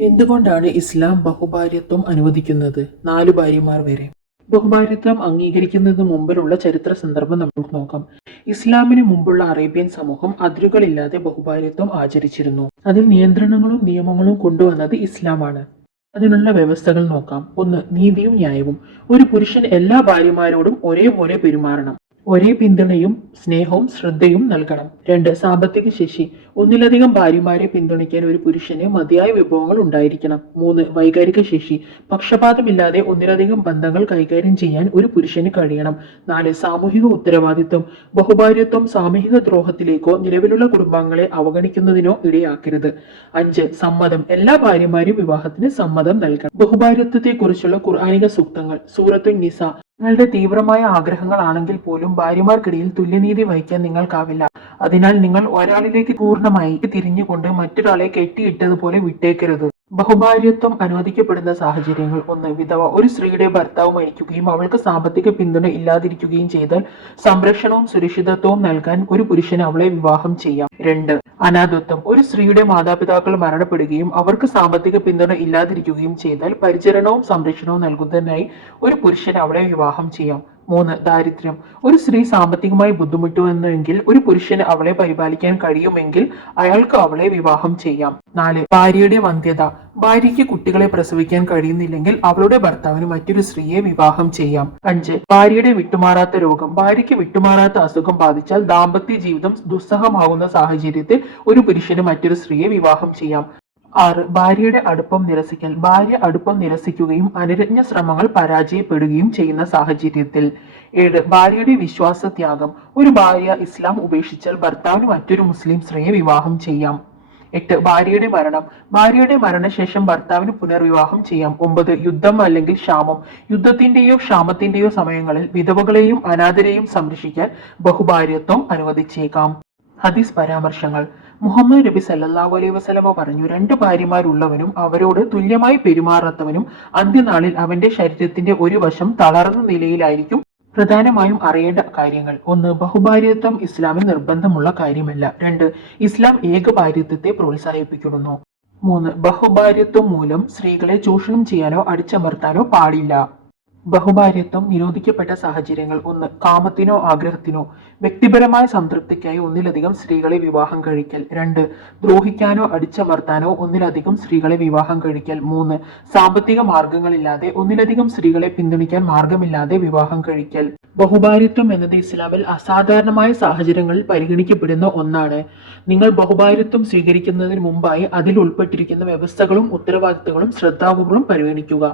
എന്തുകൊണ്ടാണ് ഇസ്ലാം ബഹുഭാര്യത്വം അനുവദിക്കുന്നത്? നാലു ഭാര്യമാർ വരെ. ബഹുഭാര്യത്വം അംഗീകരിക്കുന്നതിന് മുമ്പിലുള്ള ചരിത്ര സന്ദർഭം നമുക്ക് നോക്കാം. ഇസ്ലാമിന് മുമ്പുള്ള അറേബ്യൻ സമൂഹം അതിരുകളില്ലാതെ ബഹുഭാര്യത്വം ആചരിച്ചിരുന്നു. അതിൽ നിയന്ത്രണങ്ങളും നിയമങ്ങളും കൊണ്ടുവന്നത് ഇസ്ലാമാണ്. അതിനുള്ള വ്യവസ്ഥകൾ നോക്കാം. ഒന്ന് നീതിയും ന്യായവും. ഒരു പുരുഷൻ എല്ലാ ഭാര്യമാരോടും ഒരേപോലെ പെരുമാറണം. ഒരേ പിന്തുണയും സ്നേഹവും ശ്രദ്ധയും നൽകണം. രണ്ട് സാമ്പത്തിക ശേഷി. ഒന്നിലധികം ഭാര്യമാരെ പിന്തുണയ്ക്കാൻ ഒരു പുരുഷന് മതിയായ വിഭവങ്ങൾ ഉണ്ടായിരിക്കണം. മൂന്ന് വൈകാരിക ശേഷി. പക്ഷപാതമില്ലാതെ ഒന്നിലധികം ബന്ധങ്ങൾ കൈകാര്യം ചെയ്യാൻ ഒരു പുരുഷന് കഴിയണം. നാല് സാമൂഹിക ഉത്തരവാദിത്വം. ബഹുഭാര്യത്വം സാമൂഹിക ദ്രോഹത്തിലേക്കോ നിലവിലുള്ള കുടുംബങ്ങളെ അവഗണിക്കുന്നതിനോ ഇടയാക്കരുത്. അഞ്ച് സമ്മതം. എല്ലാ ഭാര്യമാരും വിവാഹത്തിന് സമ്മതം നൽകണം. ബഹുഭാര്യത്വത്തെക്കുറിച്ചുള്ള ഖുർആാനിക സൂക്തങ്ങൾ. സൂറത്തുൻ നിസ. നിങ്ങളുടെ തീവ്രമായ ആഗ്രഹങ്ങളാണെങ്കിൽ പോലും ഭാര്യമാർക്കിടയിൽ തുല്യനീതി വഹിക്കാൻ നിങ്ങൾക്കാവില്ല. അതിനാൽ നിങ്ങൾ ഒരാളിലേക്ക് പൂർണമായി തിരിഞ്ഞുകൊണ്ട് മറ്റൊരാളെ കെട്ടിയിട്ടതുപോലെ വിട്ടേക്കരുത്. ബഹുഭാര്യത്വം അനുവദിക്കപ്പെടുന്ന സാഹചര്യങ്ങൾ ഒന്ന് വിധവ ഒരു സ്ത്രീയുടെ ഭർത്താവ് മരിക്കുകയും അവൾക്ക് സാമ്പത്തിക പിന്തുണ ഇല്ലാതിരിക്കുകയും ചെയ്താൽ സംരക്ഷണവും സുരക്ഷിതത്വവും നൽകാൻ ഒരു പുരുഷന് അവളെ വിവാഹം ചെയ്യാം. രണ്ട്. അനാഥത്വം. ഒരു സ്ത്രീയുടെ മാതാപിതാക്കൾ മരണപ്പെടുകയും അവർക്ക് സാമ്പത്തിക പിന്തുണ ഇല്ലാതിരിക്കുകയും ചെയ്താൽ പരിചരണവും സംരക്ഷണവും നൽകുന്നതിനായി ഒരു പുരുഷൻ അവളെ വിവാഹം ചെയ്യാം. മൂന്ന് ദാരിദ്ര്യം. ഒരു സ്ത്രീ സാമ്പത്തികമായി ബുദ്ധിമുട്ടുവെന്നെങ്കിൽ ഒരു പുരുഷന് അവളെ പരിപാലിക്കാൻ കഴിയുമെങ്കിൽ അയാൾക്ക് അവളെ വിവാഹം ചെയ്യാം. നാല് ഭാര്യയുടെ വന്ധ്യത. ഭാര്യയ്ക്ക് കുട്ടികളെ പ്രസവിക്കാൻ കഴിയുന്നില്ലെങ്കിൽ അവളുടെ ഭർത്താവിന് മറ്റൊരു സ്ത്രീയെ വിവാഹം ചെയ്യാം. അഞ്ച് ഭാര്യയുടെ വിട്ടുമാറാത്ത രോഗം. ഭാര്യയ്ക്ക് വിട്ടുമാറാത്ത അസുഖം ബാധിച്ചാൽ ദാമ്പത്യ ജീവിതം ദുസ്സഹമാകുന്ന സാഹചര്യത്തിൽ ഒരു പുരുഷന് മറ്റൊരു സ്ത്രീയെ വിവാഹം ചെയ്യാം. ആറ് ഭാര്യയുടെ അടുപ്പം നിരസിക്കൽ. ഭാര്യ അടുപ്പം നിരസിക്കുകയും അനുരജ്ഞ ശ്രമങ്ങൾ പരാജയപ്പെടുകയും ചെയ്യുന്ന സാഹചര്യത്തിൽ. ഏഴ് ഭാര്യയുടെ വിശ്വാസത്യാഗം. ഒരു ഭാര്യ ഇസ്ലാം ഉപേക്ഷിച്ചാൽ ഭർത്താവിന് മറ്റൊരു മുസ്ലിം സ്ത്രീയെ വിവാഹം ചെയ്യാം. എട്ട് ഭാര്യയുടെ മരണം. ഭാര്യയുടെ മരണശേഷം ഭർത്താവിന് പുനർവിവാഹം ചെയ്യാം. ഒമ്പത് യുദ്ധം അല്ലെങ്കിൽ ക്ഷാമം. യുദ്ധത്തിന്റെയോ ക്ഷാമത്തിന്റെയോ സമയങ്ങളിൽ വിധവകളെയും അനാഥരെയും സംരക്ഷിക്കാൻ ബഹുഭാര്യത്വം അനുവദിച്ചേക്കാം. ഹദീസ് പരാമർശങ്ങൾ. മുഹമ്മദ് നബി സല്ലാഹു അലൈഹി വസ്ലമ പറഞ്ഞു രണ്ട് ഭാര്യമാരുള്ളവനും അവരോട് തുല്യമായി പെരുമാറാത്തവനും അന്ത്യനാളിൽ അവന്റെ ശരീരത്തിന്റെ ഒരു വശം തളർന്ന നിലയിലായിരിക്കും പ്രധാനമായും അറിയേണ്ട കാര്യങ്ങൾ. ഒന്ന് ബഹുഭാര്യത്വം ഇസ്ലാമിൽ നിർബന്ധമുള്ള കാര്യമല്ല. രണ്ട് ഇസ്ലാം ഏകഭാര്യത്വത്തെ പ്രോത്സാഹിപ്പിക്കുന്നു. മൂന്ന് ബഹുഭാര്യത്വം മൂലം സ്ത്രീകളെ ചൂഷണം ചെയ്യാനോ അടിച്ചമർത്താനോ പാടില്ല. ബഹുഭാര്യത്വം നിരോധിക്കപ്പെട്ട സാഹചര്യങ്ങൾ. ഒന്ന് കാമത്തിനോ ആഗ്രഹത്തിനോ വ്യക്തിപരമായ സംതൃപ്തിക്കായി ഒന്നിലധികം സ്ത്രീകളെ വിവാഹം കഴിക്കൽ. രണ്ട് ദ്രോഹിക്കാനോ അടിച്ചമർത്താനോ ഒന്നിലധികം സ്ത്രീകളെ വിവാഹം കഴിക്കൽ. മൂന്ന് സാമ്പത്തിക മാർഗങ്ങളില്ലാതെ ഒന്നിലധികം സ്ത്രീകളെ പിന്തുണയ്ക്കാൻ മാർഗമില്ലാതെ വിവാഹം കഴിക്കൽ. ബഹുഭാര്യത്വം എന്നത് ഇസ്ലാമിൽ അസാധാരണമായ സാഹചര്യങ്ങളിൽ പരിഗണിക്കപ്പെടുന്ന ഒന്നാണ്. നിങ്ങൾ ബഹുഭാര്യത്വം സ്വീകരിക്കുന്നതിന് മുമ്പായി അതിൽ ഉൾപ്പെട്ടിരിക്കുന്ന വ്യവസ്ഥകളും ഉത്തരവാദിത്തങ്ങളും ശ്രദ്ധാപൂർവം പരിഗണിക്കുക.